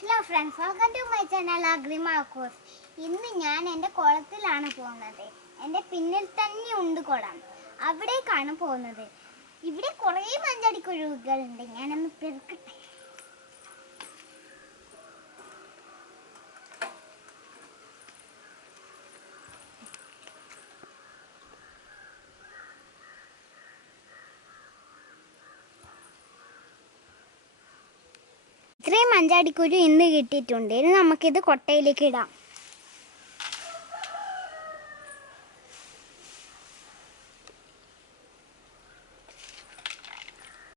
Friends welcome to my channel അഗ്രിമാക്കോസ് ഇന്ന് ഞാൻ എന്റെ കുളത്തിലാണ് പോകുന്നത്. എന്റെ പിന്നിൽ തന്നെ ഉണ്ട് കുളം. അവിടേക്കാണ് പോകുന്നത്. ഇവിടെ കുറേ മഞ്ചാടിക്കുരുകളുണ്ട് ഞാനൊന്ന് പെറുക്കട്ടെ? ഇത്രയും മഞ്ചാടിക്കുരു ഇന്ന് കിട്ടിയിട്ടുണ്ട്. ഇനി നമുക്കിത് കൊട്ടയിലേക്ക് ഇടാം.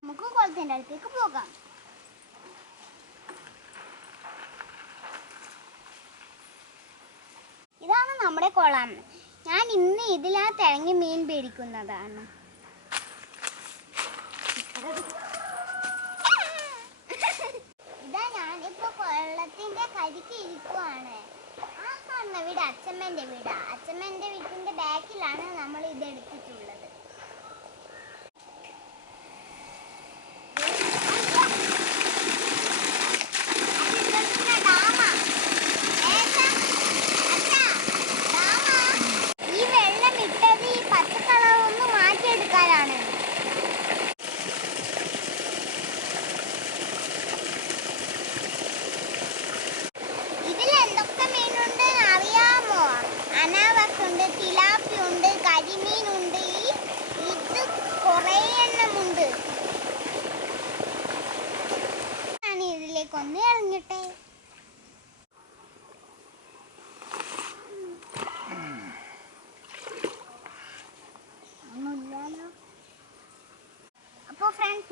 നമുക്ക് കുളത്തിന്റെ അടുത്തേക്ക് പോകാം. ഇതാണ് നമ്മുടെ കുളം. ഞാൻ ഇന്ന് ഇതിലാ തിളങ്ങി മീൻ പിടിക്കുന്നതാണ് ഇതാ ഞാനിപ്പോ കരിക്ക് ഇരിക്കുവാണ്. ആ കാണുന്ന വീട് അച്ഛമ്മേന്റെ വീടാ. അച്ഛമ്മേന്റെ വീട്ടിന്റെ ബാക്കിലാണ് നമ്മൾ ഇത് എടുത്തിട്ടുള്ളത്.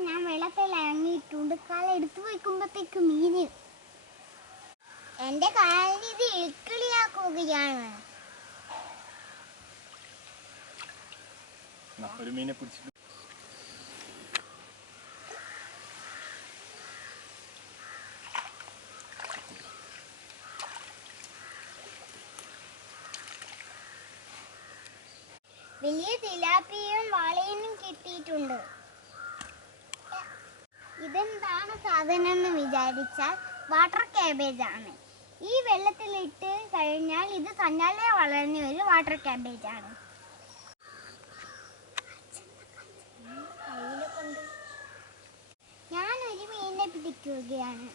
ഞാൻ വെള്ളത്തിൽ ഇറങ്ങിയിട്ടുണ്ട്. കാല എടുത്തു വയ്ക്കുമ്പോഴത്തേക്ക് മീന്. എന്റെ കാലിൽ ഇത് ഒരു മീനെ പിടിച്ചിട്ട്. വലിയ തിലാപ്പിയും വാളയും കിട്ടിയിട്ടുണ്ട്. ഇതെന്താണ് സാധനം എന്ന് വിചാരിച്ചാൽ വാട്ടർ കാബേജ് ആണ്. ഈ വെള്ളത്തിലിട്ട് കഴിഞ്ഞാൽ ഇത് തന്നാലെ വളരുന്ന ഒരു വാട്ടർ കാബേജ് ആണ്. ഞാനൊരു മീനിനെ പിടിക്കുകയാണ്.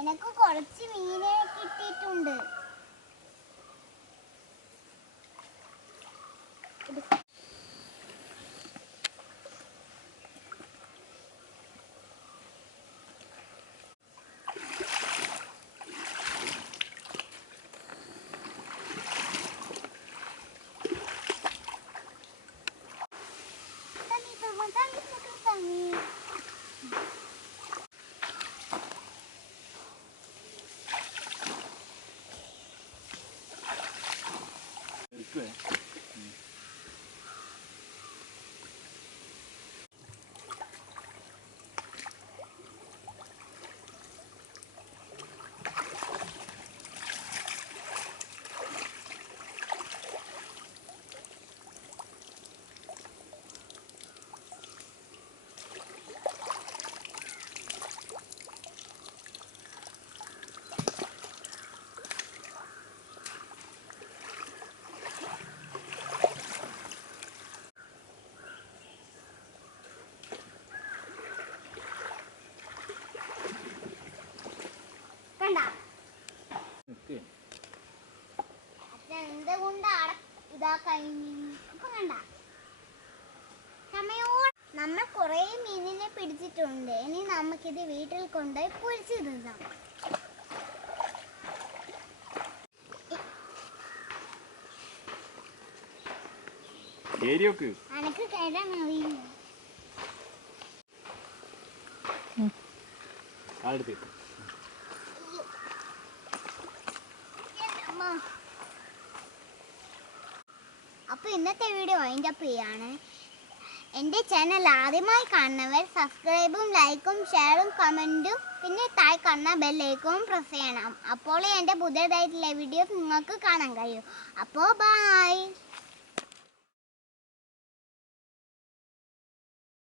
എനിക്ക് കുറച്ച് മീനെ കിട്ടിയിട്ടുണ്ട് തന്നി തമ്മ തന്നി തമ്മ തന്നി എടുക്കുവേ കണ്ട നിക്ക് എന്തുകൊണ്ട് ഇതാ കഴിഞ്ഞു അപ്പൊ കണ്ട സമയോ നമ്മൾ കുറെ മീനിനെ ഇനി നമുക്കിത് വീട്ടിൽ കൊണ്ടുപോയി പൊരിച്ചു തിന്നാം അനക്ക് അറിയില്ല. അപ്പൊ ഇന്നത്തെ വീഡിയോ വൈൻഡ് അപ്പ് ചെയ്യാണ്. എന്റെ ചാനൽ ആദ്യമായി കാണുന്നവർ സബ്സ്ക്രൈബും ലൈക്കും ഷെയറും കമന്റും പിന്നെ താഴെ കാണുന്ന ബെല്ലൈക്കും പ്രസ് ചെയ്യണം. അപ്പോൾ എന്റെ പുതിയതായിട്ടുള്ള വീഡിയോസ് നിങ്ങൾക്ക് കാണാൻ കഴിയും. അപ്പോൾ ബായ്